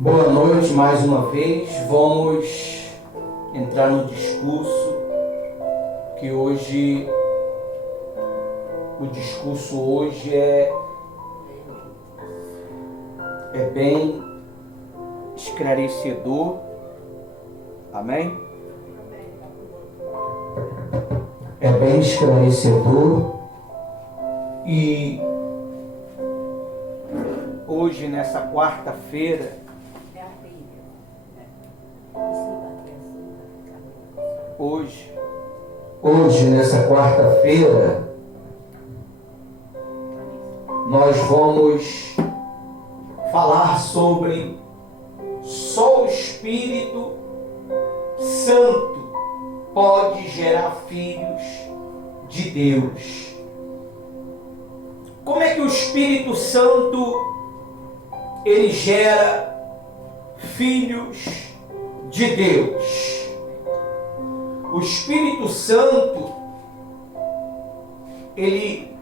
Boa noite mais uma vez. Vamos entrar no discurso que hoje, o discurso hoje é bem esclarecedor. Amém? É bem esclarecedor e hoje, nessa quarta-feira, Hoje, nessa quarta-feira, nós vamos falar sobre só o Espírito Santo pode gerar filhos de Deus. Como é que o Espírito Santo ele gera filhos de Deus? O Espírito Santo, ele,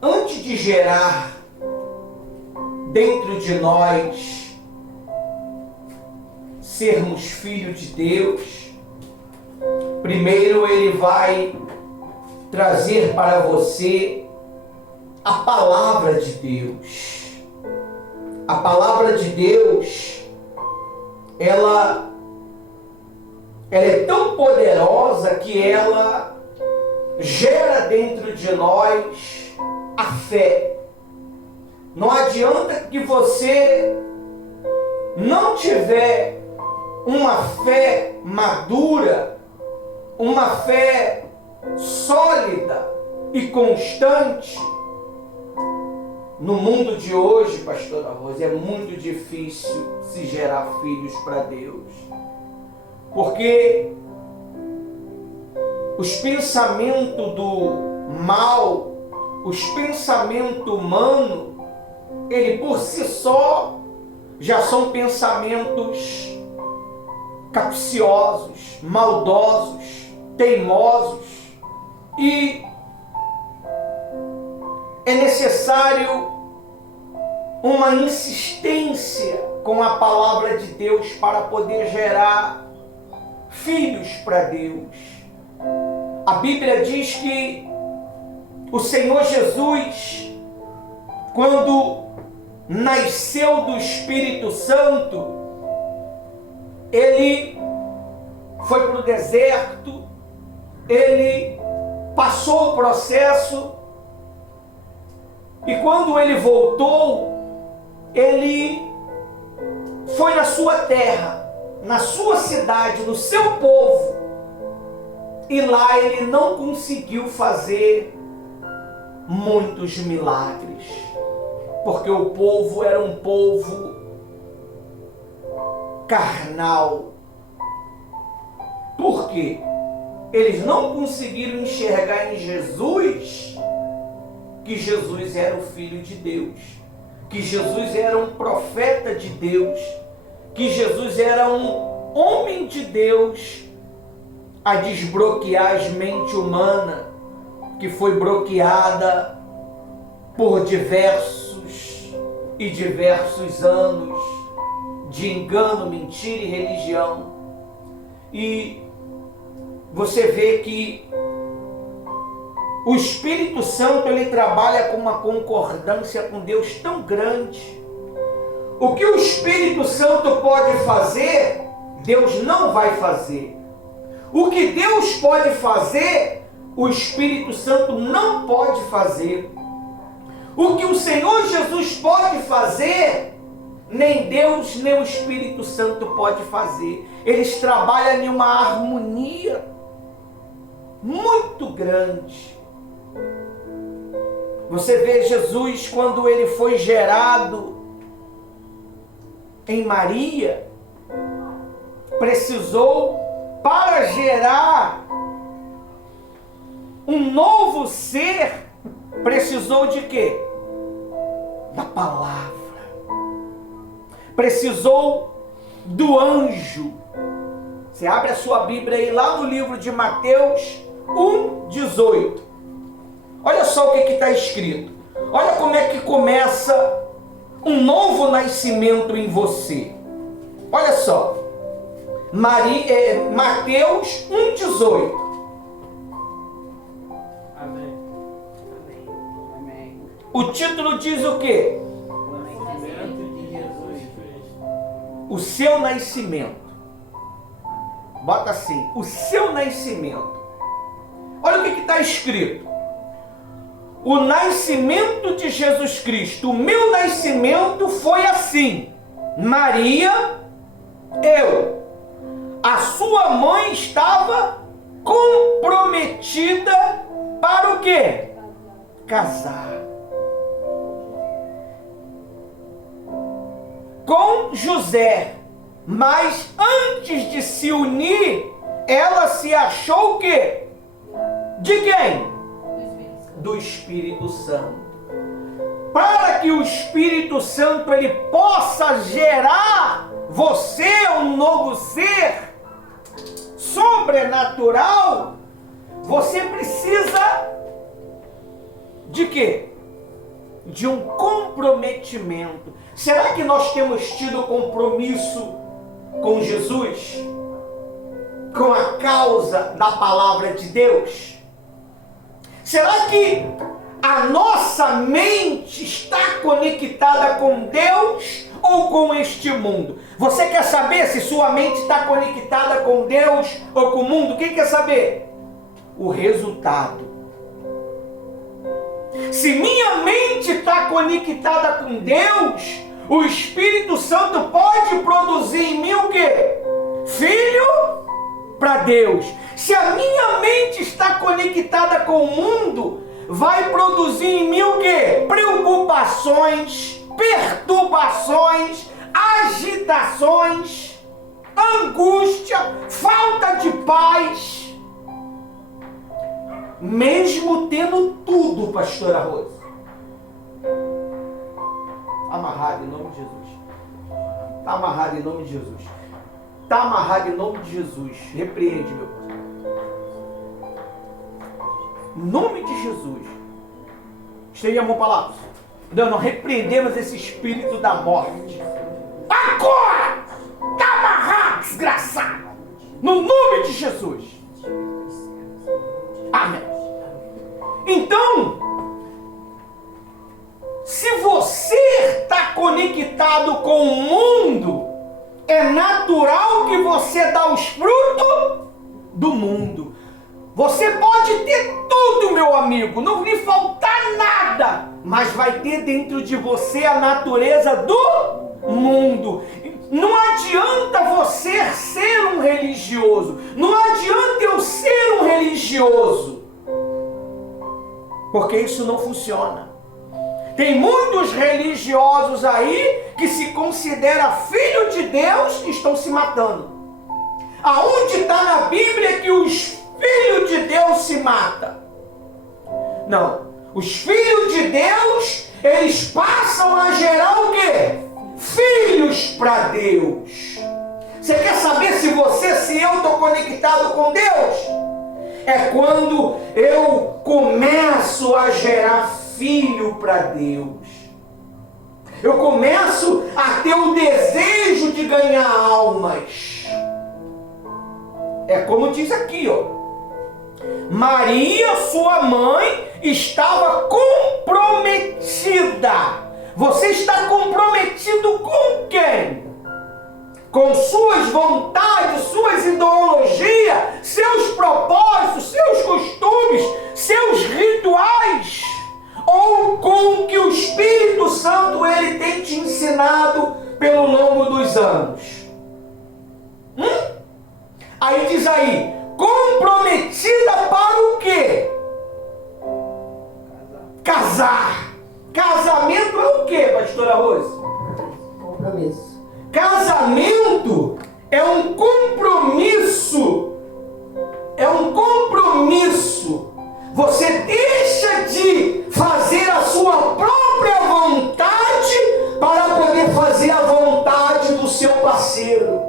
antes de gerar dentro de nós sermos filhos de Deus, primeiro ele vai trazer para você a palavra de Deus. A palavra de Deus, ela é tão poderosa que ela gera dentro de nós a fé. Não adianta que você não tiver uma fé madura, uma fé sólida e constante. No mundo de hoje, pastora Rosa, é muito difícil se gerar filhos para Deus. Porque os pensamentos do mal, os pensamentos humanos, ele por si só já são pensamentos capciosos, maldosos, teimosos, e é necessário uma insistência com a palavra de Deus para poder gerar filhos para Deus. A Bíblia diz que o Senhor Jesus, quando nasceu do Espírito Santo, ele foi para o deserto, ele passou o processo, e quando ele voltou, ele foi na sua terra, na sua cidade, no seu povo, e lá ele não conseguiu fazer muitos milagres, porque o povo era um povo carnal. Por quê? Eles não conseguiram enxergar em Jesus que Jesus era o Filho de Deus, que Jesus era um profeta de Deus, que Jesus era um homem de Deus a desbloquear as mentes humanas, que foi bloqueada por diversos e diversos anos de engano, mentira e religião. E você vê que o Espírito Santo ele trabalha com uma concordância com Deus tão grande. O que o Espírito Santo pode fazer, Deus não vai fazer. O que Deus pode fazer, o Espírito Santo não pode fazer. O que o Senhor Jesus pode fazer, nem Deus nem o Espírito Santo pode fazer. Eles trabalham em uma harmonia muito grande. Você vê Jesus quando ele foi gerado em Maria, precisou, para gerar um novo ser, precisou de quê? Da palavra. Precisou do anjo. Você abre a sua Bíblia aí lá no livro de Mateus 1:18. Olha só o que está escrito. Olha como é que começa um novo nascimento em você. Olha só, Mateus 1,18. Amém. O título diz o quê? O nascimento de Jesus. O seu nascimento. Bota assim, o seu nascimento. Olha o que está escrito. O nascimento de Jesus Cristo, o meu nascimento foi assim. Maria, a sua mãe estava comprometida para o quê? Casar. Com José. Mas antes de se unir, ela se achou o quê? De quem? Do Espírito Santo. Para que o Espírito Santo ele possa gerar você um novo ser sobrenatural, você precisa de quê? De um comprometimento. Será que nós temos tido compromisso com Jesus? Com a causa da palavra de Deus? Será que a nossa mente está conectada com Deus ou com este mundo? Você quer saber se sua mente está conectada com Deus ou com o mundo? Quem quer saber? O resultado. Se minha mente está conectada com Deus, o Espírito Santo pode produzir em mim o quê? Filho para Deus. Se a minha mente está conectada com o mundo, vai produzir em mim o quê? Preocupações, perturbações, agitações, angústia, falta de paz. Mesmo tendo tudo, pastora Rosa. Amarrado em nome de Jesus. Está amarrado em nome de Jesus. Está amarrado em nome de Jesus. Repreende, meu Deus. Em nome de Jesus. Estende a mão para lá. Nós repreendemos esse espírito da morte. Agora! Está amarrado, desgraçado. No nome de Jesus. Amém. Então, se você está conectado com o mundo, é natural que você dá os frutos do mundo. Você pode ter tudo, meu amigo, não lhe faltar nada, mas vai ter dentro de você a natureza do mundo. Não adianta você ser um religioso, não adianta eu ser um religioso, porque isso não funciona. Tem muitos religiosos aí que se consideram filho de Deus e estão se matando. Aonde está na Bíblia que os filhos de Deus se matam? Não. Os filhos de Deus, eles passam a gerar o quê? Filhos para Deus. Você quer saber se eu estou conectado com Deus? É quando eu começo a gerar filho para Deus. Eu começo a ter o desejo de ganhar almas. É como diz aqui, ó. Maria, sua mãe, estava comprometida. Você está comprometido com quem? Com suas vontades, suas ideologias, seus propósitos, seus costumes, seus rituais, ou com o que o Espírito Santo ele tem te ensinado pelo longo dos anos? Aí diz aí, comprometida para o quê? Casar. Casamento é o quê, pastora Rose? Compromisso. Casamento é um compromisso. É um compromisso. Você deixa de fazer a sua própria vontade para poder fazer a vontade do seu parceiro.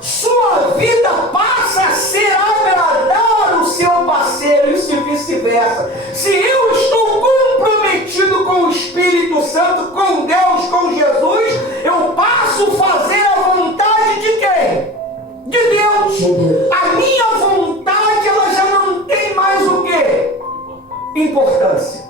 Sua vida passa a ser agradar o seu parceiro e vice-versa. Se eu estou comprometido comprometido com o Espírito Santo, com Deus, com Jesus, eu passo a fazer a vontade de quem? De Deus. A minha vontade, ela já não tem mais o quê? Importância.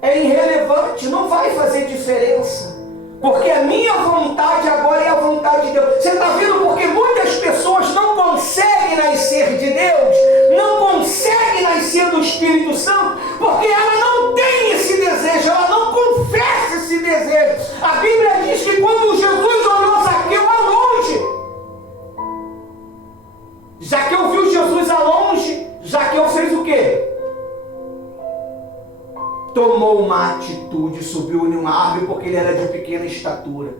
É irrelevante, não vai fazer diferença. Porque a minha vontade agora é a vontade de Deus. Você está vendo porque muitas pessoas não conseguem nascer de Deus, não conseguem nascer do Espírito Santo, porque ela não tem esse desejo, ela não confessa esse desejo. A Bíblia diz que quando Jesus olhou Zaqueu a longe, Zaqueu viu Jesus a longe, Zaqueu fez o quê? Tomou uma atitude, subiu em uma árvore porque ele era de pequena estatura.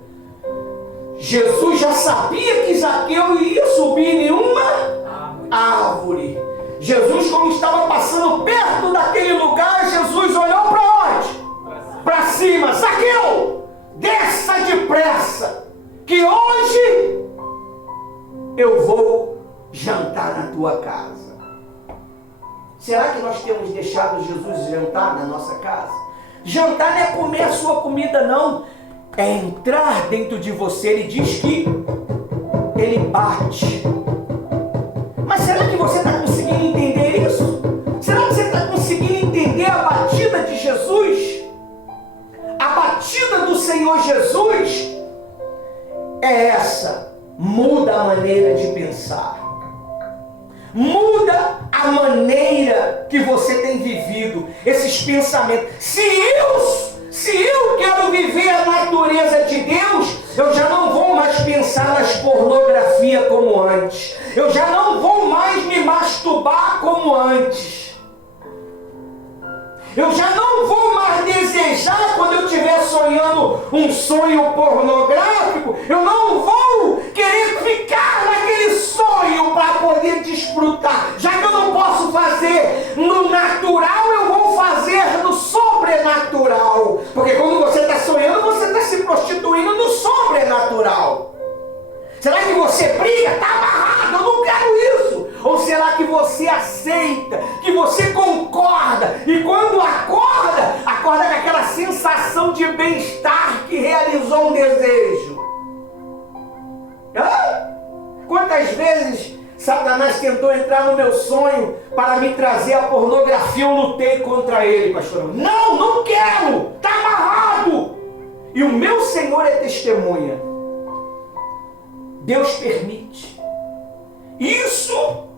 Jesus já sabia que Zaqueu ia subir em uma árvore. Jesus, como estava passando perto daquele lugar, Jesus olhou para onde? Para cima. Zaqueu, desça depressa, que hoje eu vou jantar na tua casa. Será que nós temos deixado Jesus jantar na nossa casa? Jantar não é comer a sua comida, não. É entrar dentro de você. Ele diz que ele bate. Mas será que você está conseguindo entender isso? Será que você está conseguindo entender a batida de Jesus? A batida do Senhor Jesus é essa. Muda a maneira de pensar. Muda a maneira que você tem vivido esses pensamentos. Se eu quero viver a natureza de Deus, eu já não vou mais pensar nas pornografias como antes. Eu já não vou mais me masturbar como antes. Eu já não vou mais desejar quando eu estiver sonhando um sonho pornográfico. Eu não vou querer ficar naquele sonho para poder desfrutar. Já que eu não posso fazer no natural, eu vou fazer no sobrenatural. Porque quando você está sonhando, você está se prostituindo no sobrenatural. Será que você briga? Está amarrado, eu não quero isso. Ou será que você aceita, que você concorda, e quando acorda com aquela sensação de bem-estar que realizou um desejo? Quantas vezes Satanás tentou entrar no meu sonho para me trazer a pornografia? Eu lutei contra ele, pastor. Não quero, está amarrado. E o meu Senhor é testemunha. Deus permite. Isso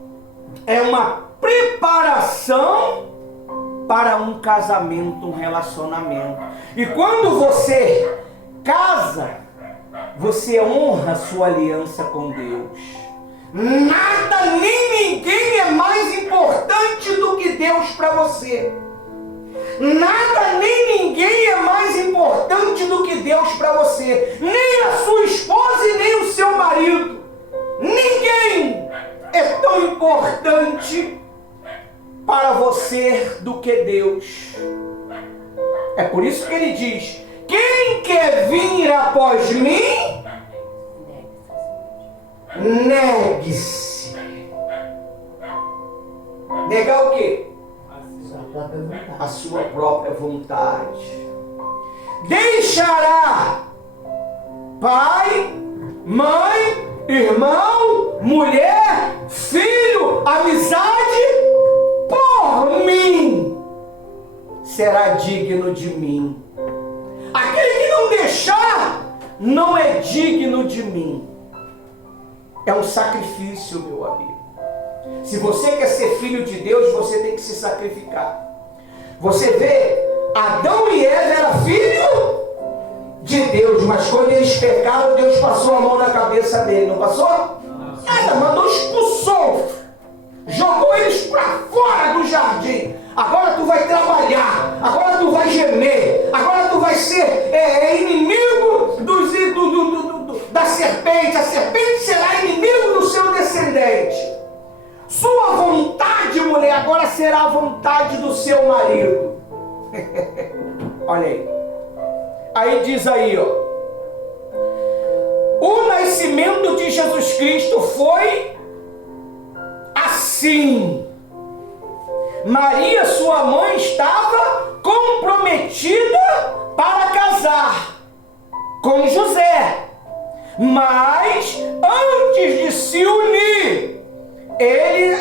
é uma preparação para um casamento, um relacionamento. E quando você casa, você honra a sua aliança com Deus. Nada nem ninguém é mais importante do que Deus para você. Nada nem ninguém é mais importante do que Deus para você. Nem a sua esposa e nem o seu marido. Ninguém é tão importante para você do que Deus. É por isso que ele diz: quem quer vir após mim, negue-se. Negar o quê? A sua própria vontade. Deixará pai, mãe, irmão, mulher, filho, amizade, por mim, será digno de mim. Aquele que não deixar, não é digno de mim. É um sacrifício, meu amigo. Se você quer ser filho de Deus, você tem que se sacrificar. Você vê, Adão e Eva eram filhos de Deus, mas quando eles pecaram, Deus passou a mão na cabeça dele, não passou? Nada, mandou, expulsou, jogou eles para fora do jardim. Agora tu vai trabalhar, agora tu vai gemer, agora tu vai ser inimigo da serpente. A serpente será inimigo do seu descendente. Sua vontade, mulher, agora será a vontade do seu marido. Olha aí. Aí diz aí, ó. O nascimento de Jesus Cristo foi assim. Maria, sua mãe, estava comprometida para casar com José. Mas antes de se unir,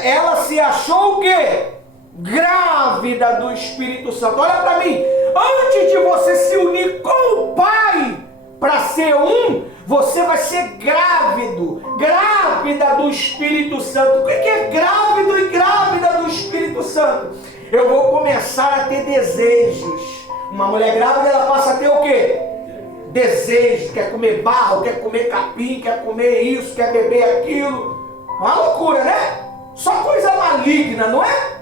ela se achou o quê? Grávida do Espírito Santo. Olha para mim, antes de você se unir com o Pai para ser um, você vai ser grávida do Espírito Santo. O que é grávido e grávida do Espírito Santo? Eu vou começar a ter desejos. Uma mulher grávida, ela passa a ter o quê? Desejo, quer comer barro, quer comer capim, quer comer isso, quer beber aquilo. Uma loucura, né? Só coisa maligna, não é?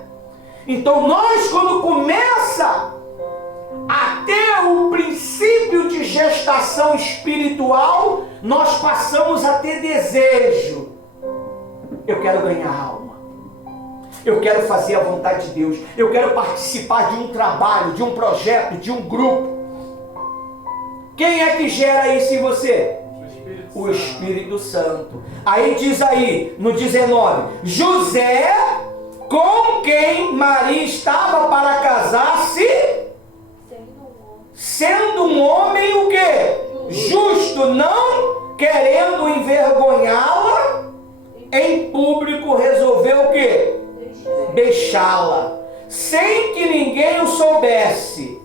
Então nós, quando começa a ter o princípio de gestação espiritual, nós passamos a ter desejo. Eu quero ganhar alma. Eu quero fazer a vontade de Deus. Eu quero participar de um trabalho, de um projeto, de um grupo. Quem é que gera isso em você? O Espírito Santo. Aí diz aí, no 19, José, com quem Maria estava para casar-se, sendo um homem o quê? Justo, não querendo envergonhá-la, em público resolveu o quê? Deixá-la, sem que ninguém o soubesse.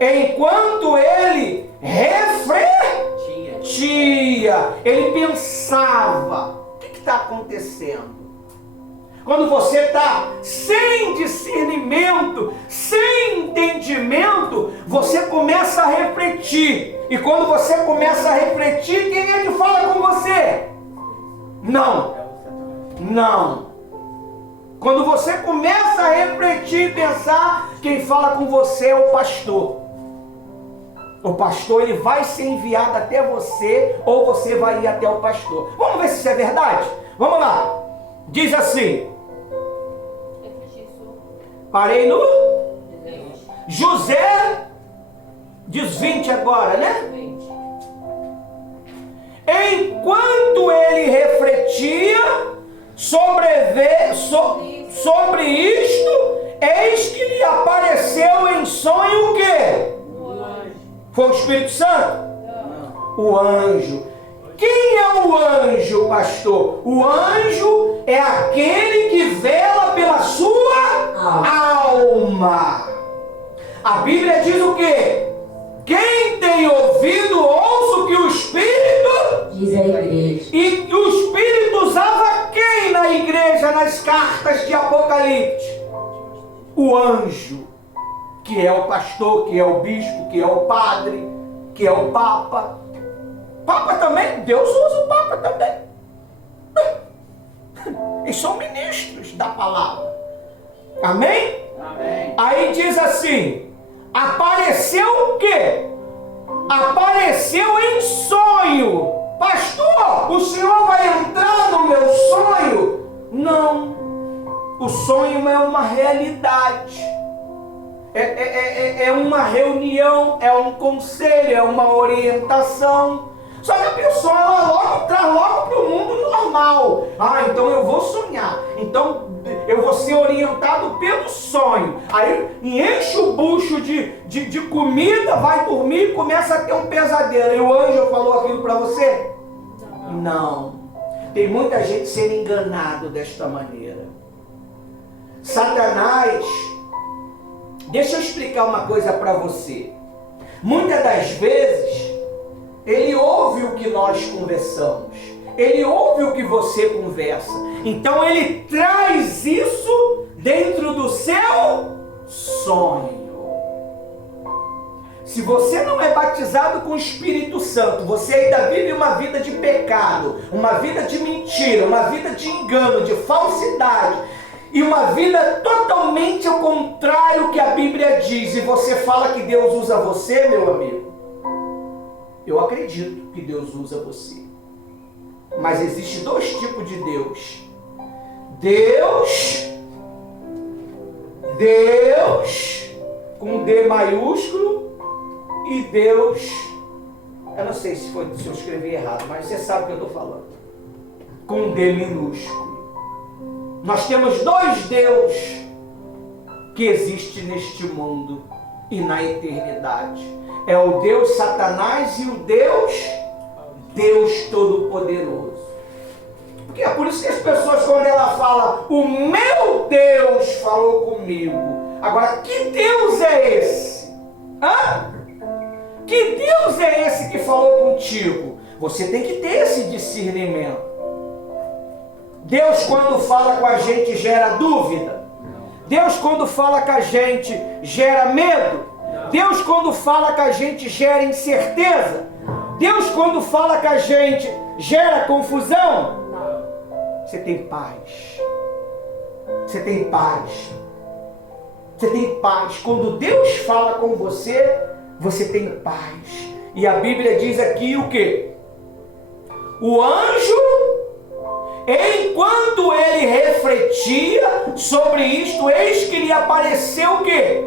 Enquanto ele refletia, ele pensava, o que está acontecendo? Quando você está sem discernimento, sem entendimento, você começa a refletir. E quando você começa a refletir, quem é que fala com você? Não. Quando você começa a refletir e pensar, quem fala com você é o pastor. O pastor, ele vai ser enviado até você, ou você vai ir até o pastor. Vamos ver se isso é verdade? Vamos lá. Diz assim. Parei no José, diz 20 agora, né? Enquanto ele refletia sobre isto, eis que lhe apareceu em sonho o quê? Foi o Espírito Santo? O anjo. Quem é o anjo, pastor? O anjo é aquele que vela pela sua alma. A Bíblia diz o quê? Quem tem ouvido, ouça o que o Espírito diz a igreja. E o Espírito usava quem na igreja, nas cartas de Apocalipse? O anjo, que é o pastor, que é o bispo, que é o padre, que é o papa. Papa também, Deus usa o Papa também. Eles são ministros da palavra. Amém? Amém. Aí diz assim, apareceu o quê? Apareceu em sonho. Pastor, o senhor vai entrar no meu sonho? Não. O sonho é uma realidade. É uma reunião, é um conselho, é uma orientação. Só que a pessoa ela traz logo para o mundo normal. Então eu vou sonhar. Então eu vou ser orientado pelo sonho. Aí enche o bucho de comida, vai dormir e começa a ter um pesadelo. E o anjo falou aquilo para você? Não. Tem muita gente sendo enganado desta maneira. Satanás, deixa eu explicar uma coisa para você. Muitas das vezes ele ouve o que nós conversamos. Ele ouve o que você conversa. Então ele traz isso dentro do seu sonho. Se você não é batizado com o Espírito Santo, você ainda vive uma vida de pecado, uma vida de mentira, uma vida de engano, de falsidade, e uma vida totalmente ao contrário que a Bíblia diz, e você fala que Deus usa você, meu amigo, eu acredito que Deus usa você. Mas existem dois tipos de Deus. Deus com D maiúsculo, e Deus, eu não sei se eu escrevi errado, mas você sabe o que eu estou falando, com D minúsculo. Nós temos dois Deus. que existe neste mundo e na eternidade. É o Deus Satanás e o Deus Todo-Poderoso. Porque é por isso que as pessoas, quando ela fala, o meu Deus falou comigo. Agora, que Deus é esse? Hã? Que Deus é esse que falou contigo? Você tem que ter esse discernimento. Deus, quando fala com a gente, gera dúvida. Deus, quando fala com a gente, gera medo. Deus, quando fala com a gente, gera incerteza. Deus, quando fala com a gente, gera confusão. Você tem paz. Você tem paz. Você tem paz. Quando Deus fala com você, você tem paz. E a Bíblia diz aqui o quê? O anjo, enquanto ele refletia sobre isto, eis que lhe apareceu o quê?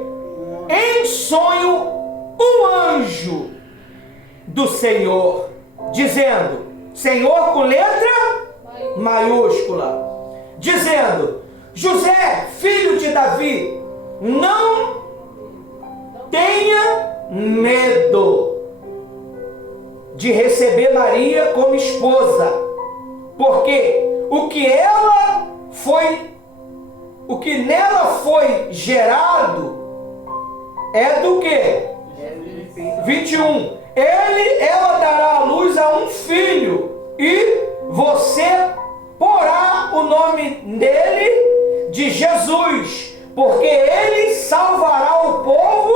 Em sonho, um anjo do Senhor, dizendo, Senhor com letra maiúscula, dizendo, José, filho de Davi, não tenha medo de receber Maria como esposa, porque o que nela foi gerado é do que? 21. Ela dará à luz a um filho e você porá o nome dele de Jesus, porque ele salvará o povo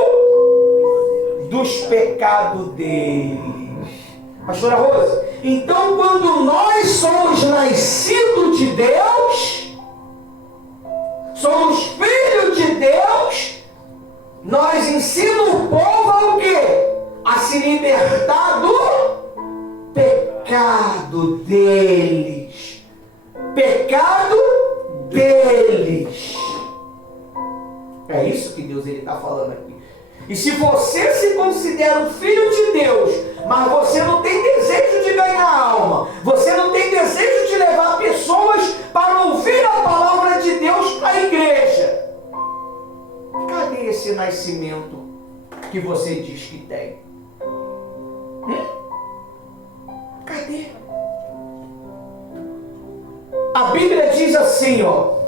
dos pecados deles. Pastora Rosa, então quando nós somos nascidos de Deus, somos filhos de Deus, nós ensinamos o povo a o quê? A se libertar do pecado deles. Pecado deles. É isso que Deus está falando aqui. E se você se considera um filho de Deus, mas você não tem desejo de ganhar alma, você não tem desejo de levar pessoas para ouvir a palavra de Deus para a igreja, cadê esse nascimento que você diz que tem? Cadê? A Bíblia diz assim, ó.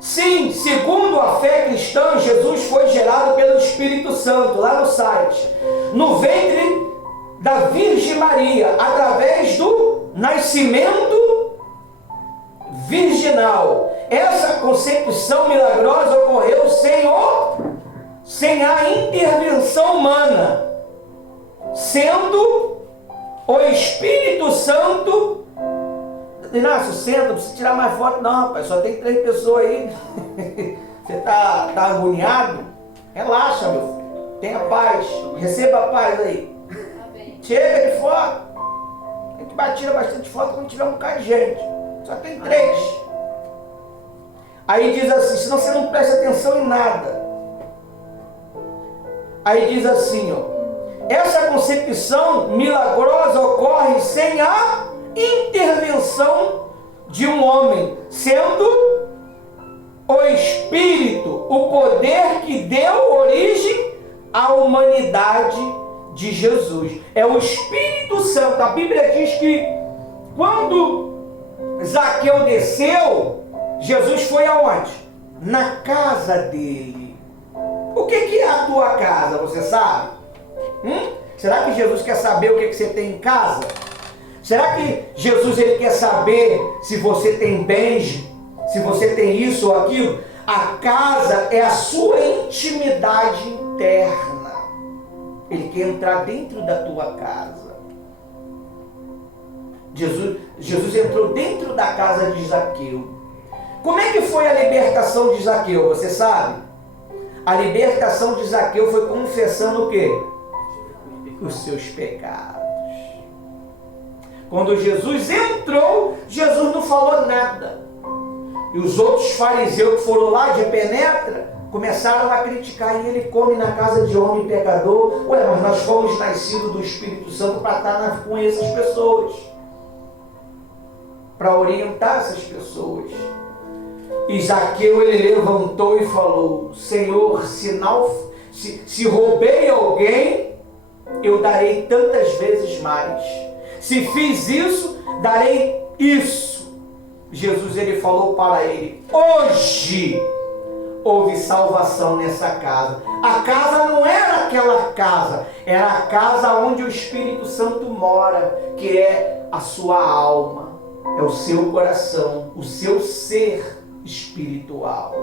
Sim, segundo a fé cristã, Jesus foi gerado pelo Espírito Santo, lá no site, no ventre da Virgem Maria, através do nascimento virginal. Essa concepção milagrosa ocorreu sem a intervenção humana, sendo o Espírito Santo. Inácio, senta, não precisa tirar mais foto não, rapaz, só tem 3 pessoas aí. Você tá agoniado? Relaxa, meu filho, tenha paz, receba a paz aí. Chega de foto. A gente tira bastante foto quando tiver um bocado de gente, só tem 3. Aí diz assim, senão você não presta atenção em nada. Aí diz assim, ó, essa concepção milagrosa ocorre sem a intervenção de um homem, sendo o Espírito o poder que deu origem à humanidade de Jesus. É o Espírito Santo. A Bíblia diz que quando Zaqueu desceu, Jesus foi aonde? Na casa dele. O que é a tua casa? Você sabe? Será que Jesus quer saber o que você tem em casa? Será que Jesus ele quer saber se você tem bens, se você tem isso ou aquilo? A casa é a sua intimidade interna. Ele quer entrar dentro da tua casa. Jesus entrou dentro da casa de Zaqueu. Como é que foi a libertação de Zaqueu? Você sabe? A libertação de Zaqueu foi confessando o quê? Os seus pecados. Quando Jesus entrou, Jesus não falou nada. E os outros fariseus que foram lá de penetra, começaram a criticar. E ele come na casa de homem pecador. Ué, mas nós fomos nascidos do Espírito Santo para estar com essas pessoas, para orientar essas pessoas. E Zaqueu, ele levantou e falou: Senhor, se roubei alguém, eu darei tantas vezes mais. Se fiz isso, darei isso. Jesus, ele falou para ele: hoje houve salvação nessa casa. A casa não era aquela casa, era a casa onde o Espírito Santo mora, que é a sua alma, é o seu coração, o seu ser espiritual.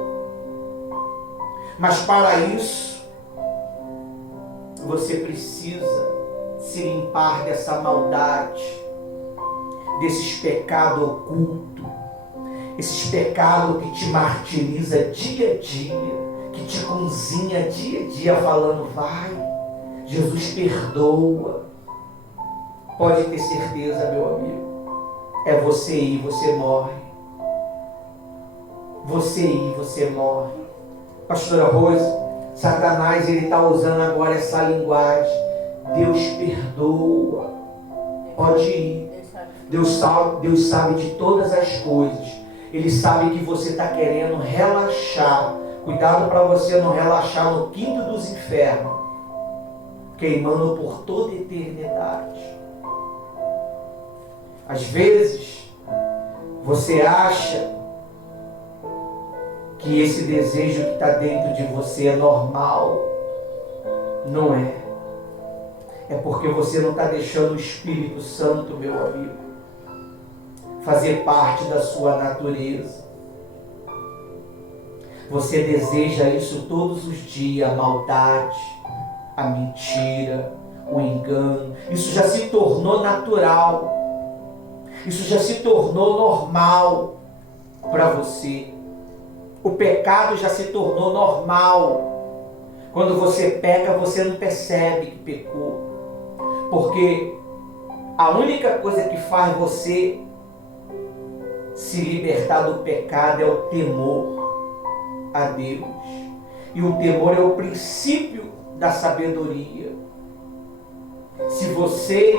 Mas para isso, você precisa se limpar dessa maldade, desses pecados ocultos, esses pecados que te martiriza dia a dia, que te cozinha dia a dia, falando: vai, Jesus perdoa. Pode ter certeza, meu amigo, é você ir, você morre. Você ir, você morre. Pastora Rose, Satanás, ele está usando agora essa linguagem: Deus perdoa, pode ir. Deus sabe de todas as coisas. Ele sabe que você está querendo relaxar. Cuidado para você não relaxar no quinto dos infernos, queimando por toda a eternidade. Às vezes, você acha que esse desejo que está dentro de você é normal. Não é. É porque você não está deixando o Espírito Santo, meu amigo, fazer parte da sua natureza. Você deseja isso todos os dias: a maldade, a mentira, o engano. Isso já se tornou natural. Isso já se tornou normal para você. O pecado já se tornou normal. Quando você peca, você não percebe que pecou. Porque a única coisa que faz você se libertar do pecado é o temor a Deus. E o temor é o princípio da sabedoria. Se você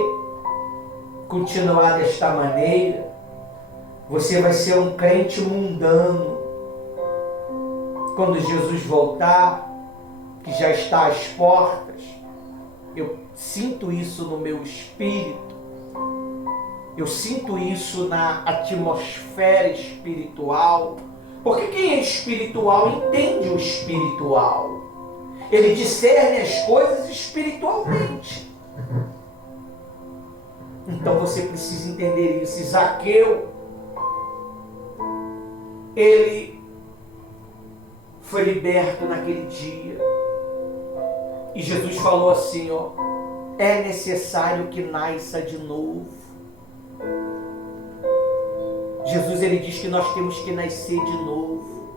continuar desta maneira, você vai ser um crente mundano. Quando Jesus voltar, que já está às portas, eu sinto isso no meu espírito. Eu sinto isso na atmosfera espiritual. Porque quem é espiritual entende o espiritual. Ele discerne as coisas espiritualmente. Então você precisa entender isso. Zaqueu, ele foi liberto naquele dia. E Jesus falou assim, ó: é necessário que nasça de novo. Jesus, ele diz que nós temos que nascer de novo.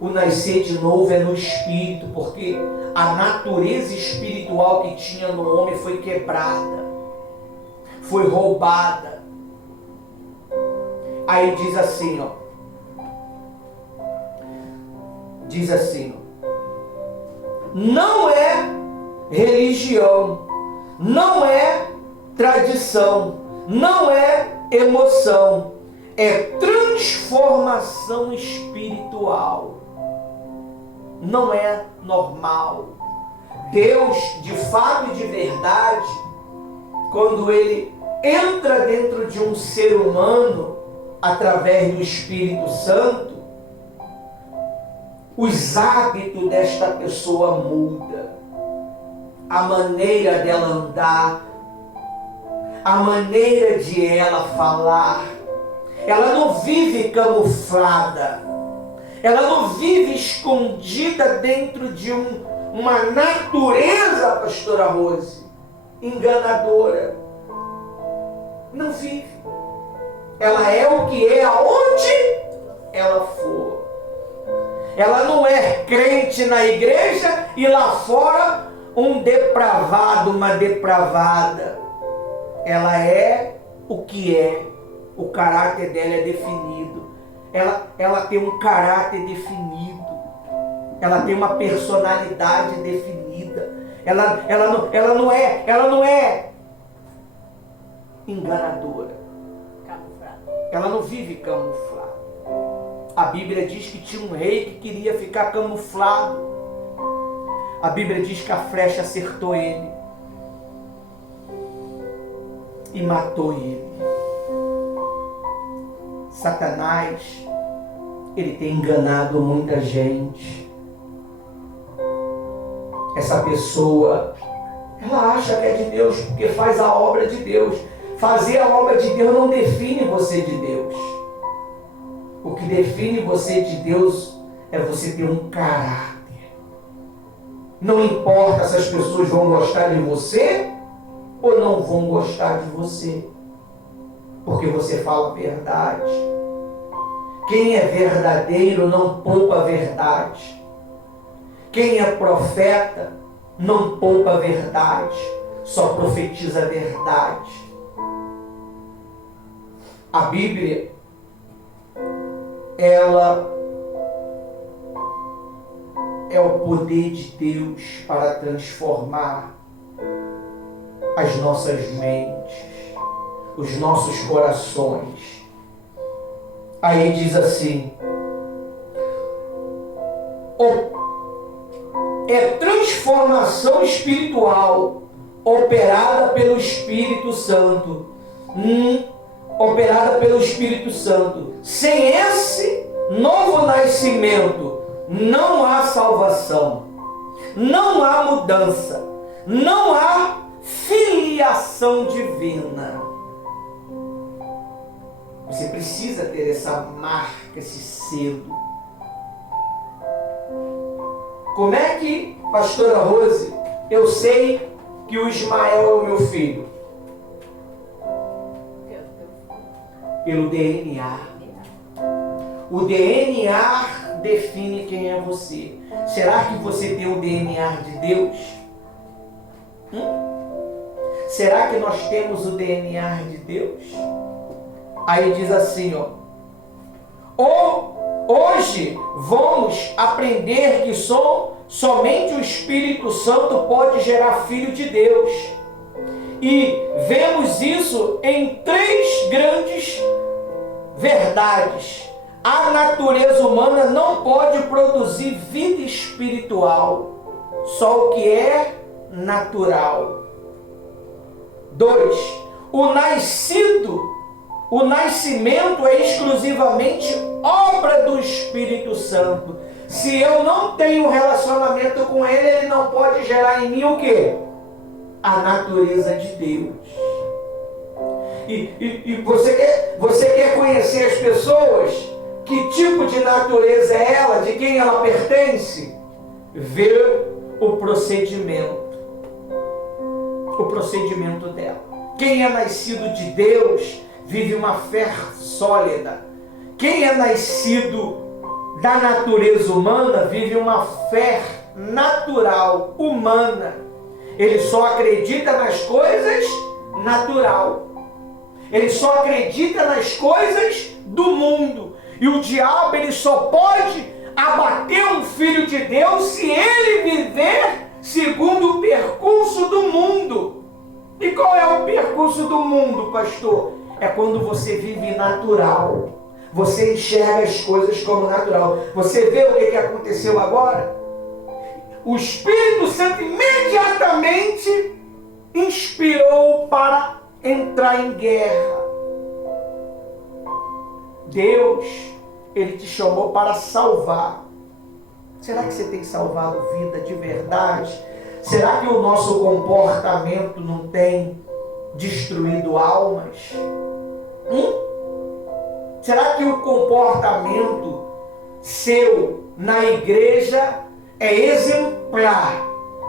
O nascer de novo é no Espírito, porque a natureza espiritual que tinha no homem foi quebrada, foi roubada. Aí diz assim, ó. Diz assim, ó: não é religião, não é tradição, não é emoção, é transformação espiritual. Não é normal. Deus, de fato e de verdade, quando ele entra dentro de um ser humano através do Espírito Santo, os hábitos desta pessoa mudam, a maneira dela andar, a maneira de ela falar. Ela não vive camuflada, ela não vive escondida dentro de uma natureza, pastora Rose, enganadora. Não vive. Ela é o que é aonde ela for. Ela não é crente na igreja e lá fora um depravado, uma depravada. Ela é o que é. O caráter dela é definido. Ela tem um caráter definido. Ela tem uma personalidade definida. Ela não é enganadora. Camuflado. Ela não vive camuflada. A Bíblia diz que tinha um rei que queria ficar camuflado. A Bíblia diz que a flecha acertou ele e matou ele. Satanás, ele tem enganado muita gente. Essa pessoa, ela acha que é de Deus porque faz a obra de Deus. Fazer a obra de Deus não define você de Deus. O que define você de Deus é você ter um caráter. Não importa se as pessoas vão gostar de você ou não vão gostar de você, porque você fala a verdade. Quem é verdadeiro não poupa a verdade. Quem é profeta não poupa a verdade, só profetiza a verdade. A Bíblia, ela é o poder de Deus para transformar as nossas mentes, os nossos corações. Aí diz assim: é transformação espiritual operada pelo Espírito Santo. Operada pelo Espírito Santo. Sem esse novo nascimento, não há salvação, não há mudança, não há filiação divina. Você precisa ter essa marca, esse selo. Como é que, pastora Rose, eu sei que o Ismael é o meu filho? Pelo DNA. O DNA define quem é você. Será que você tem o DNA de Deus? Será que nós temos o DNA de Deus? Aí diz assim, hoje vamos aprender que somente o Espírito Santo pode gerar filho de Deus. E vemos isso em 3 grandes verdades. A natureza humana não pode produzir vida espiritual, só o que é natural. 2. O nascimento é exclusivamente obra do Espírito Santo. Se eu não tenho relacionamento com Ele, Ele não pode gerar em mim o quê? A natureza de Deus. E você quer conhecer as pessoas? Que tipo de natureza é ela? De quem ela pertence? Ver o procedimento. O procedimento dela. Quem é nascido de Deus vive uma fé sólida. Quem é nascido da natureza humana vive uma fé natural, humana. Ele só acredita nas coisas natural. Ele só acredita nas coisas do mundo. E o diabo, ele só pode abater um filho de Deus se ele viver segundo o percurso do mundo. E qual é o percurso do mundo, pastor? É quando você vive natural. Você enxerga as coisas como natural. Você vê o que aconteceu agora? O Espírito Santo imediatamente inspirou para entrar em guerra. Deus, Ele te chamou para salvar. Será que você tem salvado vida de verdade? Será que o nosso comportamento não tem destruído almas? Será que o comportamento seu na igreja é exemplar?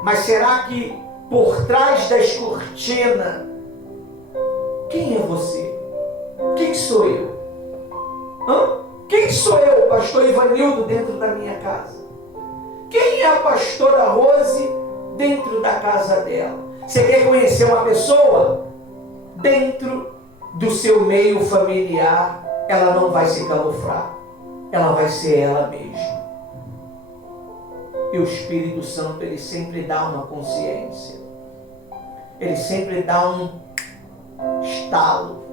Mas será que por trás das cortinas, quem é você? Quem sou eu? Quem sou eu, pastor Ivanildo, dentro da minha casa? Quem é a pastora Rose dentro da casa dela? Você quer conhecer uma pessoa? Dentro do seu meio familiar, ela não vai se camuflar. Ela vai ser ela mesma. E o Espírito Santo, ele sempre dá uma consciência. Ele sempre dá um estalo.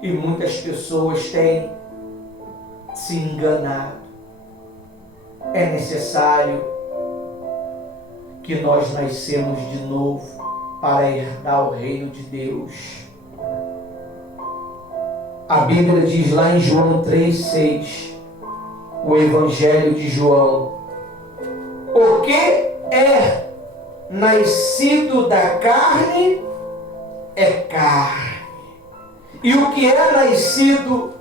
E muitas pessoas têm se enganado. É necessário que nós nascemos de novo para herdar o reino de Deus. A Bíblia diz lá em João 3,6, o Evangelho de João: o que é nascido da carne é carne, e o que é nascido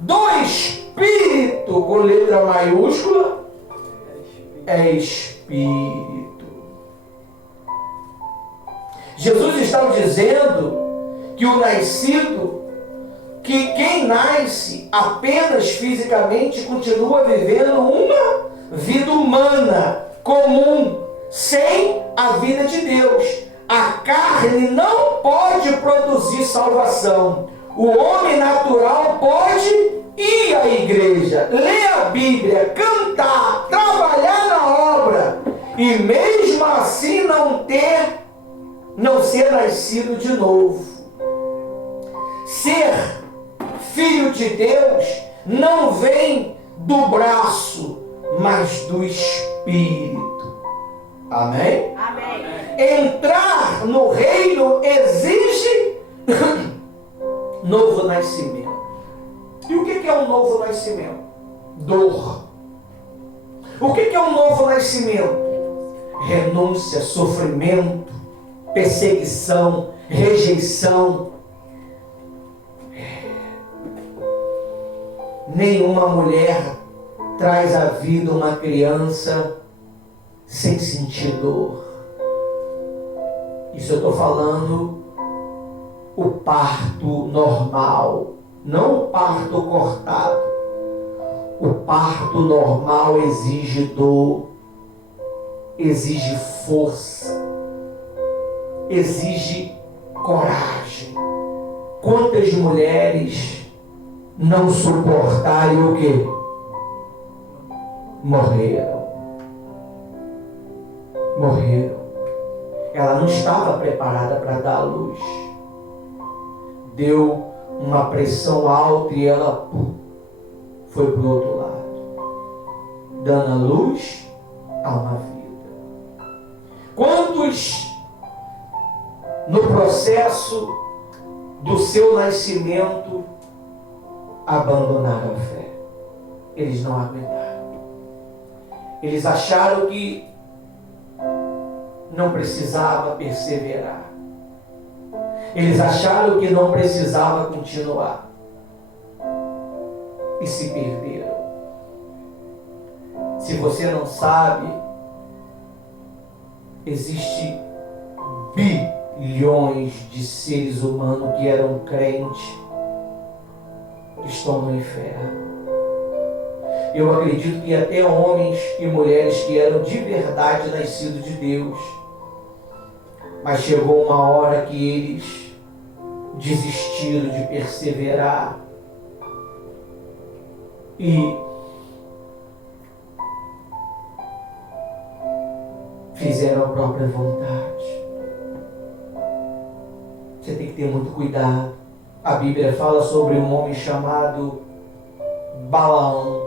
do Espírito, com letra maiúscula, é Espírito. Jesus está dizendo que o nascido, que quem nasce apenas fisicamente continua vivendo uma vida humana, comum, sem a vida de Deus. A carne não pode produzir salvação. O homem natural pode ir à igreja, ler a Bíblia, cantar, trabalhar na obra e mesmo assim não ser nascido de novo. Ser filho de Deus não vem do braço, mas do Espírito. Amém? Amém. Entrar no reino exige novo nascimento. E o que é um novo nascimento? Dor. O que é um novo nascimento? Renúncia, sofrimento, perseguição, rejeição. Nenhuma mulher traz à vida uma criança sem sentir dor. Isso eu estou falando o parto normal, não o parto cortado. O parto normal exige dor, exige força, exige coragem. Quantas mulheres não suportaram o quê? Morreram. Ela não estava preparada para dar a luz. Deu uma pressão alta e ela foi para o outro lado, dando a luz a uma vida. Quantos no processo do seu nascimento abandonaram a fé? Eles não aguentaram. Eles acharam que não precisava perseverar. Eles acharam que não precisava continuar. E se perderam. Se você não sabe, existe bilhões de seres humanos que eram crentes que estão no inferno. Eu acredito que até homens e mulheres que eram de verdade nascidos de Deus, mas chegou uma hora que eles desistiram de perseverar e fizeram a própria vontade. Você tem que ter muito cuidado. A Bíblia fala sobre um homem chamado Balaão,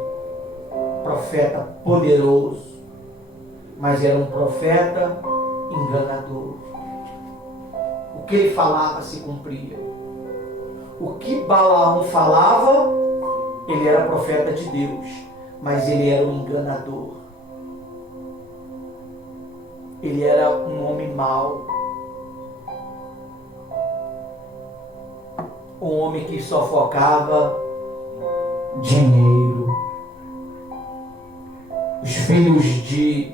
profeta poderoso, mas era um profeta enganador. O que ele falava se cumpria. O que Balaão falava, ele era profeta de Deus, mas ele era um enganador. Ele era um homem mau. Um homem que só focava dinheiro. Os filhos de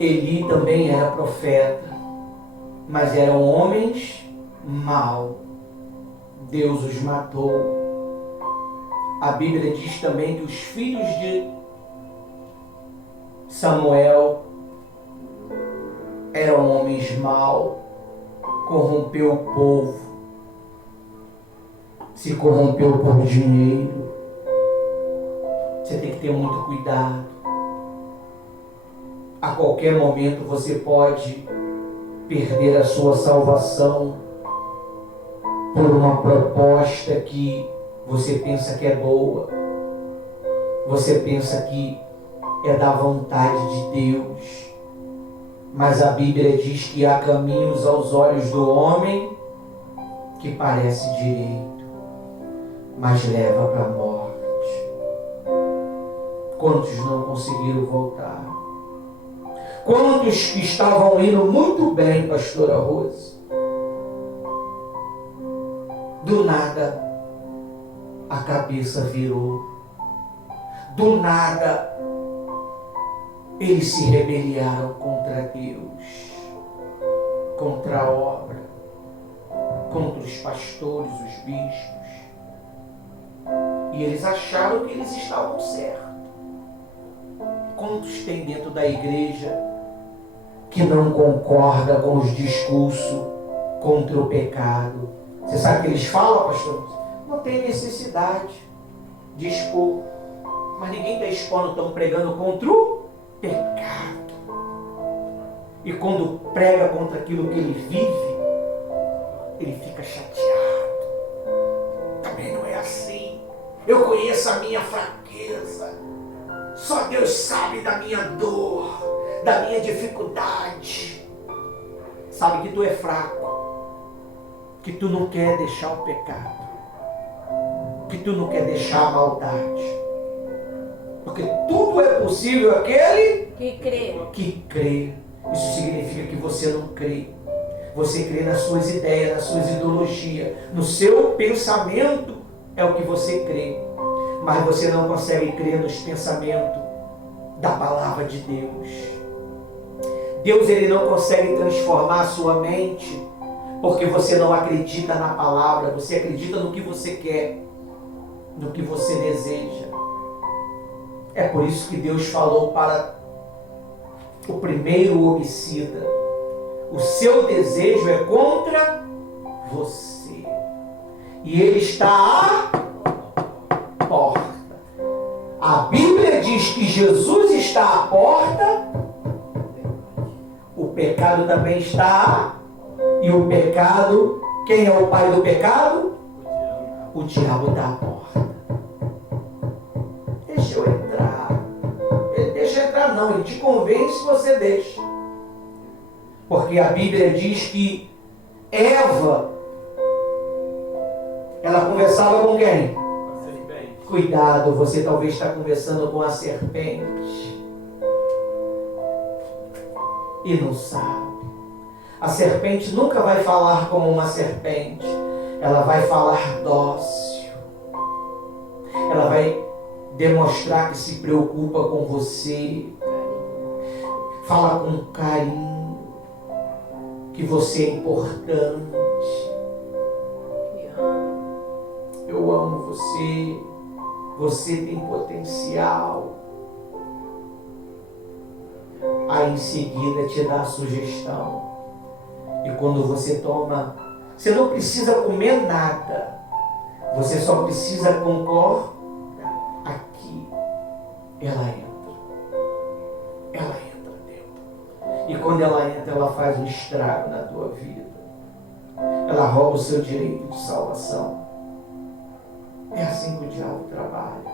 Eli também era profeta, mas eram homens maus. Deus os matou. A Bíblia diz também que os filhos de Samuel eram homens maus, corrompeu o povo, se corrompeu por dinheiro. Você tem que ter muito cuidado. A qualquer momento você pode perder a sua salvação por uma proposta que você pensa que é boa, você pensa que é da vontade de Deus, mas a Bíblia diz que há caminhos aos olhos do homem que parece direito, mas leva para a morte. Quantos não conseguiram voltar? Quantos que estavam indo muito bem, pastora Rose? Do nada, a cabeça virou. Do nada, eles se rebelaram contra Deus, contra a obra, contra os pastores, os bispos. E eles acharam que eles estavam certos. Quantos tem dentro da igreja que não concorda com os discursos contra o pecado? Você sabe o que eles falam, pastor? Não tem necessidade de expor. Mas ninguém está expondo, estão pregando contra o pecado. E quando prega contra aquilo que ele vive, ele fica chateado. Também não é assim. Eu conheço a minha fraqueza. Só Deus sabe da minha dor, da minha dificuldade. Sabe que tu é fraco, que tu não quer deixar o pecado, que tu não quer deixar a maldade. Porque tudo é possível aquele que crê. Isso significa que você não crê. Você crê nas suas ideias, nas suas ideologias, no seu pensamento é o que você crê. Mas você não consegue crer nos pensamentos da palavra de Deus. Deus, ele não consegue transformar a sua mente porque você não acredita na palavra. Você acredita no que você quer, no que você deseja. É por isso que Deus falou para o primeiro homicida: o seu desejo é contra você. E ele está à porta. A Bíblia diz que Jesus está à porta. O pecado também está. E o pecado, quem é o pai do pecado? O diabo está à porta. Deixa eu entrar. Deixa eu entrar não, ele te convence, você deixa. Porque a Bíblia diz que Eva, ela conversava com quem? Cuidado, você talvez está conversando com a serpente e não sabe. A serpente nunca vai falar como uma serpente, ela vai falar dócil. Ela vai demonstrar que se preocupa com você, fala com carinho, que você é importante. Eu amo você. Você tem potencial. Aí em seguida te dá a sugestão. E quando você toma, você não precisa comer nada. Você só precisa concordar aqui. Ela entra. Ela entra dentro. E quando ela entra, ela faz um estrago na tua vida. Ela rouba o seu direito de salvação. É assim que o diabo trabalha.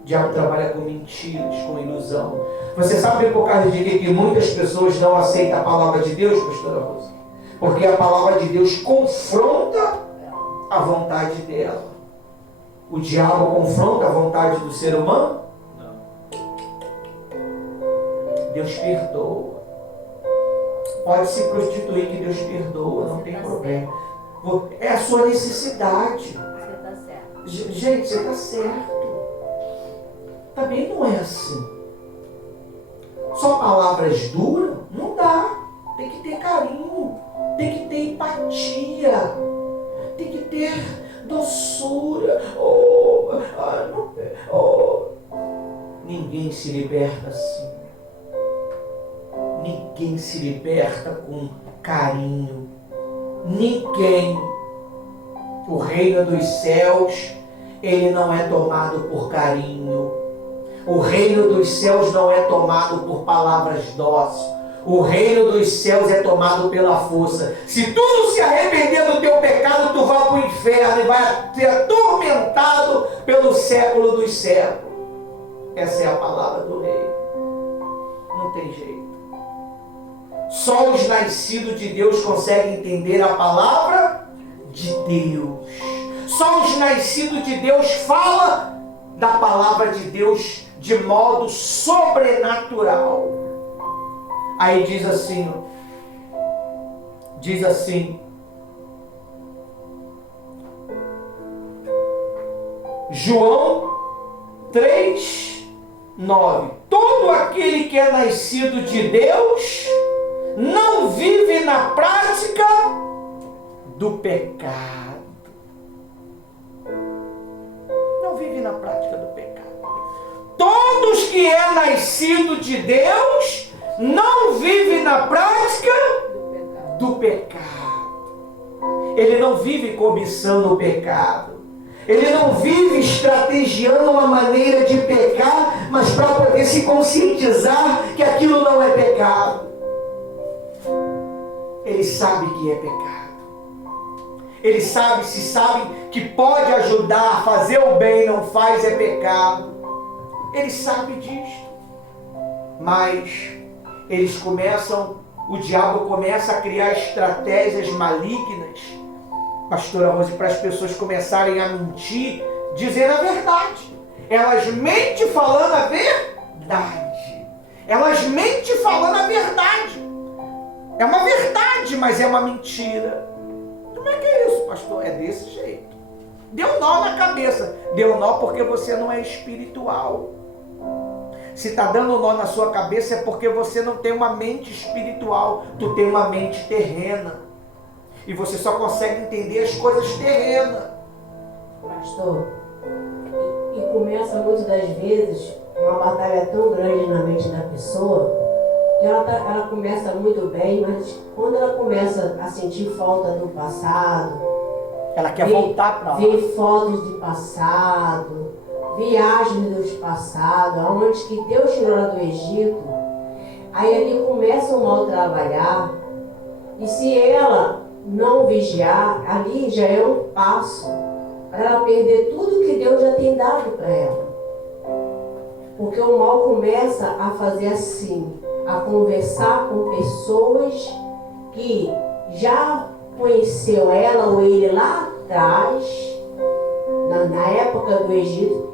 O diabo trabalha com mentiras, com ilusão. Você sabe por causa de que muitas pessoas não aceitam a palavra de Deus, pastora Rosa? Porque a palavra de Deus confronta a vontade dela. O diabo confronta a vontade do ser humano? Não. Deus perdoa. Pode se prostituir que Deus perdoa, não tem problema. É a sua necessidade. Gente, você está certo. Também não é assim. Só palavras duras não dá. Tem que ter carinho, tem que ter empatia, tem que ter doçura. Ninguém se liberta assim. Ninguém se liberta com carinho. Ninguém. O reino dos céus, ele não é tomado por carinho. O reino dos céus não é tomado por palavras dóceis. O reino dos céus é tomado pela força. Se tu não se arrepender do teu pecado, tu vai para o inferno e vai ser atormentado pelo século dos séculos. Essa é a palavra do rei. Não tem jeito. Só os nascidos de Deus conseguem entender a palavra de Deus. Só os nascidos de Deus falam da palavra de Deus de modo sobrenatural. Aí diz assim, João 3:9. Todo aquele que é nascido de Deus não vive na prática do pecado. Não vive na prática do pecado. Todos que é nascido de Deus não vive na prática do pecado. Ele não vive cobiçando o pecado. Ele não vive estrategiando uma maneira de pecar, mas para poder se conscientizar que aquilo não é pecado. Ele sabe que é pecado. Ele sabe, se sabe que pode ajudar, fazer o bem, não faz, é pecado. Ele sabe disso. Mas o diabo começa a criar estratégias malignas, pastora Rose, para as pessoas começarem a mentir, dizendo a verdade. Elas mentem falando a verdade. Elas mentem falando a verdade. É uma verdade, mas é uma mentira. Como é que é isso, pastor? É desse jeito. Deu nó na cabeça. Deu nó porque você não é espiritual. Se está dando nó na sua cabeça é porque você não tem uma mente espiritual. Tu tem uma mente terrena. E você só consegue entender as coisas terrenas. Pastor, e começa muitas das vezes uma batalha tão grande na mente da pessoa, que ela começa muito bem, mas quando ela começa a sentir falta do passado, ela quer voltar para lá. Ver fotos de passado, viagens dos passados, aonde que Deus tirou ela do Egito, aí ali começa o mal trabalhar, e se ela não vigiar, ali já é um passo para ela perder tudo que Deus já tem dado para ela. Porque o mal começa a fazer assim, a conversar com pessoas que já conheceu ela ou ele lá atrás, na época do Egito.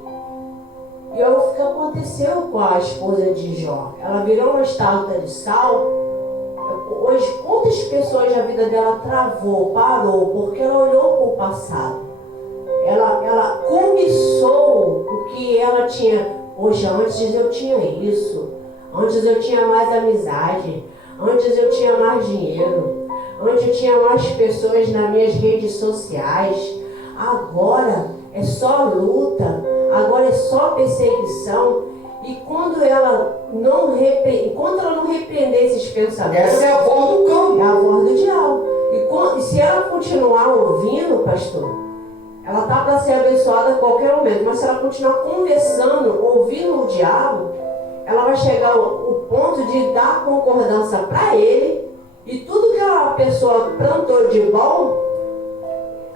E olha o que aconteceu com a esposa de Jó. Ela virou uma estátua de sal. Hoje, quantas pessoas a vida dela travou, parou, porque ela olhou para o passado. Ela cobiçou o que ela tinha. Hoje, antes eu tinha isso. Antes eu tinha mais amizade. Antes eu tinha mais dinheiro. Antes eu tinha mais pessoas nas minhas redes sociais. Agora é só luta. Agora é só perseguição. E quando ela não repreender esses pensamentos... Essa é a voz do cão. É a voz do diabo. E se ela continuar ouvindo, pastor, ela está para ser abençoada a qualquer momento. Mas se ela continuar conversando, ouvindo o diabo, ela vai chegar ao ponto de dar concordância para ele. E tudo que a pessoa plantou de bom,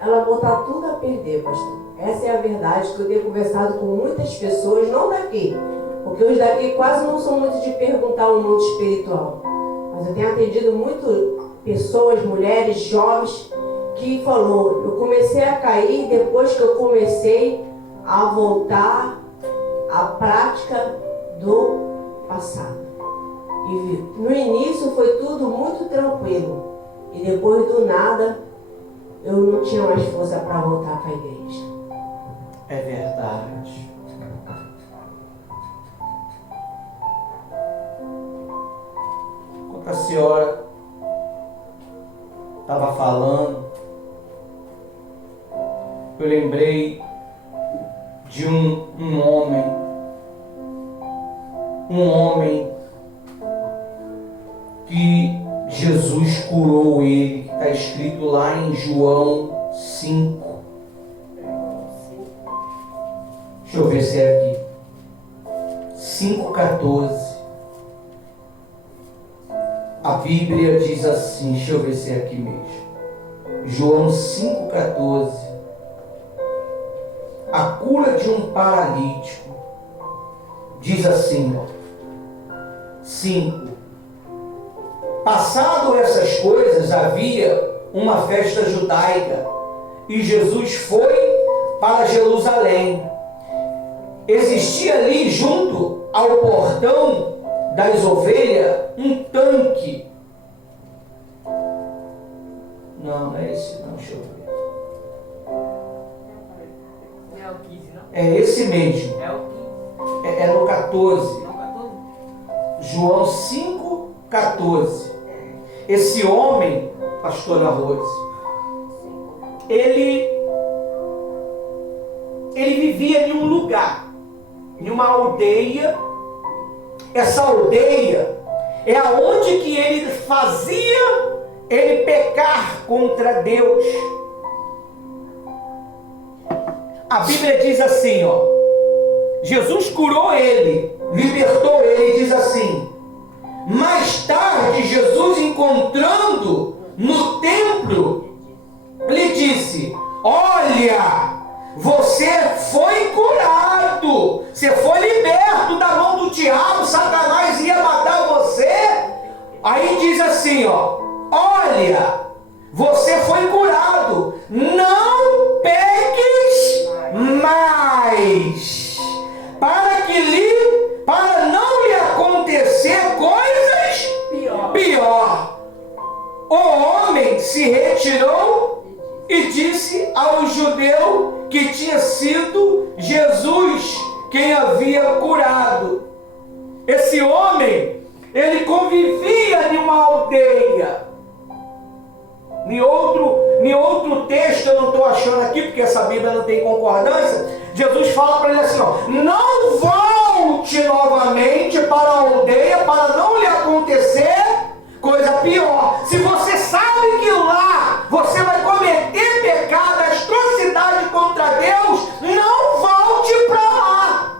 ela botar tudo a perder, pastor. Essa é a verdade que eu tenho conversado com muitas pessoas, não daqui. Porque os daqui quase não são muito de perguntar o mundo espiritual. Mas eu tenho atendido muito pessoas, mulheres, jovens, que falou, eu comecei a cair depois que eu comecei a voltar à prática do passado. E no início foi tudo muito tranquilo. E depois do nada, eu não tinha mais força para voltar para a igreja. É verdade. Quando a senhora estava falando, eu lembrei de um homem que Jesus curou ele, que está escrito lá em João 5. Deixa eu ver se é aqui. 5,14. A Bíblia diz assim, deixa eu ver se é aqui mesmo. João 5,14. A cura de um paralítico. Diz assim, ó. 5. Passado essas coisas, havia uma festa judaica e Jesus foi para Jerusalém. Existia ali, junto ao portão das ovelhas, um tanque. Não é esse não, deixa eu ver. Não é o 15, não? É esse mesmo. É o 15. É no 14. Não, 14? João 5,14. Esse homem, pastora Rose, ele vivia em um lugar, em uma aldeia. Essa aldeia é aonde que ele fazia ele pecar contra Deus. A Bíblia diz assim, ó, Jesus curou ele, libertou ele, e diz assim: mais tarde Jesus, encontrando no templo, lhe disse: olha, você foi curado, você foi liberto da mão do diabo, Satanás ia matar você. Aí diz assim, ó, olha, você foi curado, não peques mais, para não lhe acontecer coisas pior. O homem se retirou e disse ao judeu que tinha sido Jesus quem havia curado. Esse homem, ele convivia em uma aldeia. Em outro texto, eu não estou achando aqui, porque essa Bíblia não tem concordância, Jesus fala para ele assim, ó, não volte novamente para a aldeia para não lhe acontecer coisa pior. Se você sabe que lá você vai cometer pecado, atrocidade contra Deus, não volte para lá.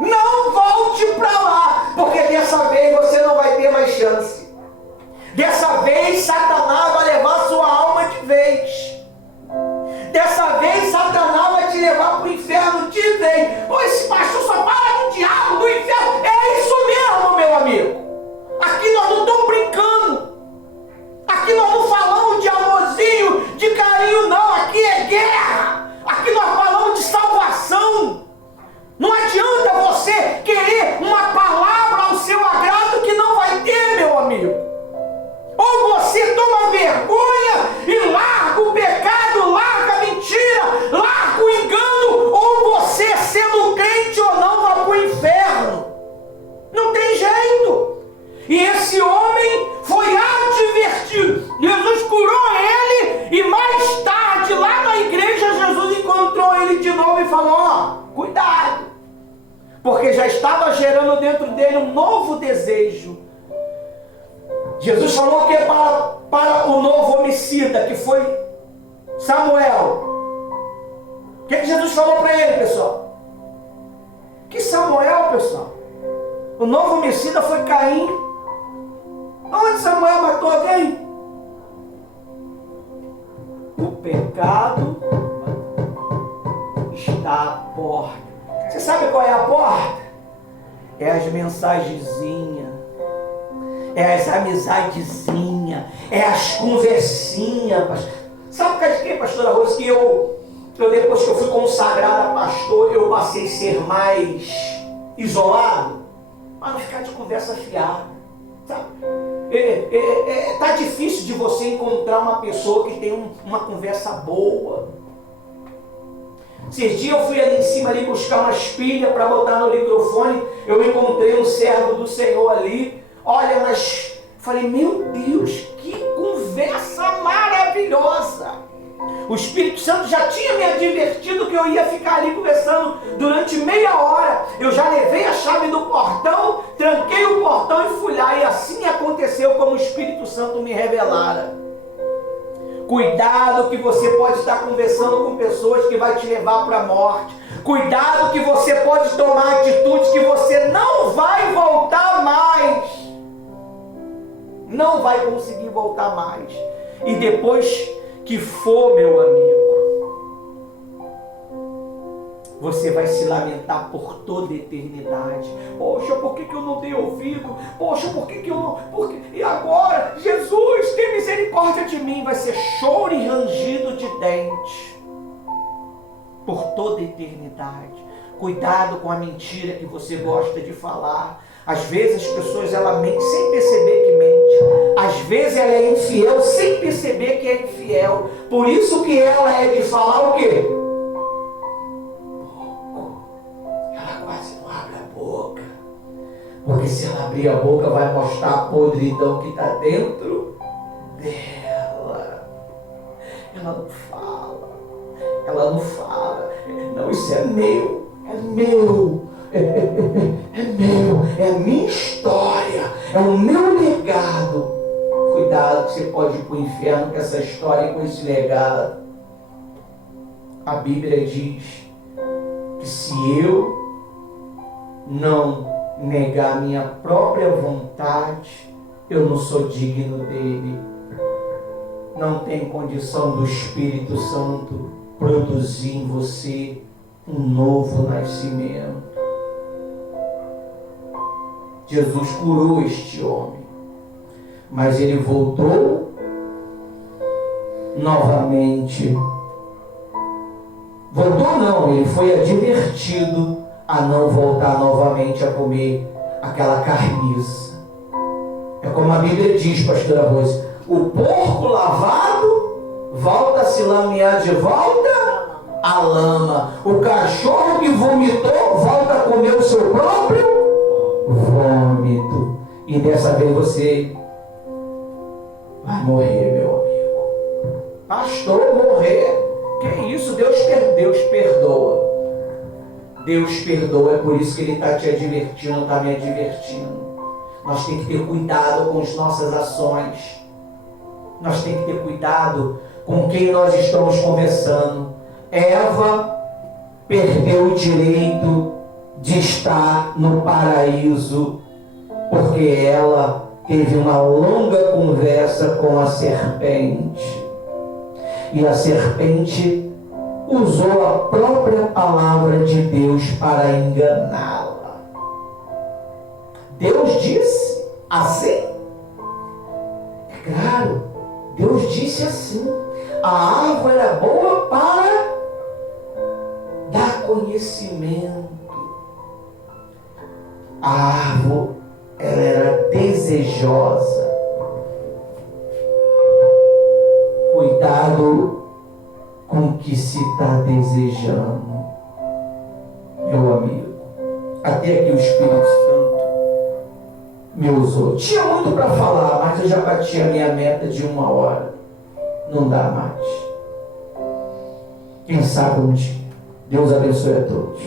Não volte para lá, porque dessa vez você não vai ter mais chance. Dessa vez Satanás vai levar sua alma de vez. Dessa vez Satanás vai te levar para o inferno de vez. Pô, esse pastor só fala do diabo, do inferno. É isso mesmo, meu amigo. Aqui nós não estamos brincando. Aqui nós não falamos de amorzinho, de carinho, não. Aqui é guerra. Aqui nós falamos de salvação. Não adianta você querer uma palavra ao seu agrado que não vai ter, meu amigo. Ou você toma vergonha e larga o pecado, larga a mentira, larga o engano, ou você, sendo crente ou não, vai para o inferno. Não tem jeito. E esse homem foi advertido. Jesus curou ele e mais tarde, lá na igreja, Jesus encontrou ele de novo e falou, ó, cuidado. Porque já estava gerando dentro dele um novo desejo. Jesus falou que para o novo homicida, que foi Samuel. O que Jesus falou para ele, pessoal? Que Samuel, pessoal? O novo homicida foi Caim. Onde Samuel matou alguém? O pecado está à porta. Você sabe qual é a porta? É as mensagenzinhas. É as amizadezinhas, é as conversinhas. Sabe por causa de quê, pastora Rose? Que eu depois que eu fui consagrada a pastor, eu passei a ser mais isolado, para não ficar de conversa fiada. Sabe? Tá difícil de você encontrar uma pessoa que tem uma conversa boa. Esses dias eu fui ali em cima ali buscar umas pilhas para botar no microfone. Eu encontrei um servo do Senhor ali. Olha, mas falei, meu Deus, que conversa maravilhosa. O Espírito Santo já tinha me advertido que eu ia ficar ali conversando durante meia hora. Eu já levei a chave do portão, tranquei o portão e fui lá. E assim aconteceu como o Espírito Santo me revelara. Cuidado que você pode estar conversando com pessoas que vai te levar para a morte. Cuidado que você pode tomar atitudes que você não vai voltar mais. não vai conseguir voltar mais. E depois que for, meu amigo, você vai se lamentar por toda a eternidade. Poxa, por que eu não dei ouvido? Poxa, por que eu não... E agora? Jesus, tem misericórdia de mim. Vai ser choro e rangido de dentes por toda a eternidade. Cuidado com a mentira que você gosta de falar. Às vezes as pessoas ela mente sem perceber que mente. Às vezes ela é infiel sem perceber que é infiel. Por isso que ela é de falar o quê? Porque se ela abrir a boca, vai mostrar a podridão que está dentro dela. Ela não fala. Ela não fala. Não, isso é meu. É meu. É meu. É a minha história. É o meu legado. Cuidado que você pode ir para o inferno com essa história e com esse legado. A Bíblia diz que se eu não negar minha própria vontade, eu não sou digno dele. Não tem condição do Espírito Santo produzir em você um novo nascimento. Jesus curou este homem, mas ele voltou novamente. Voltou não, ele foi advertido a não voltar novamente a comer aquela carniça. É como a Bíblia diz, pastora Rose, o porco lavado volta a se lamear de volta à lama. O cachorro que vomitou volta a comer o seu próprio vômito. E dessa vez você vai morrer, meu amigo. Pastor, morrer? Que isso? Deus perdoa. Deus perdoa, é por isso que Ele está te advertindo, está me advertindo. Nós temos que ter cuidado com as nossas ações. Nós temos que ter cuidado com quem nós estamos conversando. Eva perdeu o direito de estar no paraíso, porque ela teve uma longa conversa com a serpente. E a serpente usou a própria palavra de Deus para enganá-la. Deus disse assim? É claro, Deus disse assim. A árvore era boa para dar conhecimento. A árvore, ela era desejosa. Cuidado com o que se está desejando, meu amigo. Até aqui o Espírito Santo me usou. Tinha muito para falar, mas eu já bati a minha meta de 1 hora. Não dá mais. Quem sabe um dia. Deus abençoe a todos.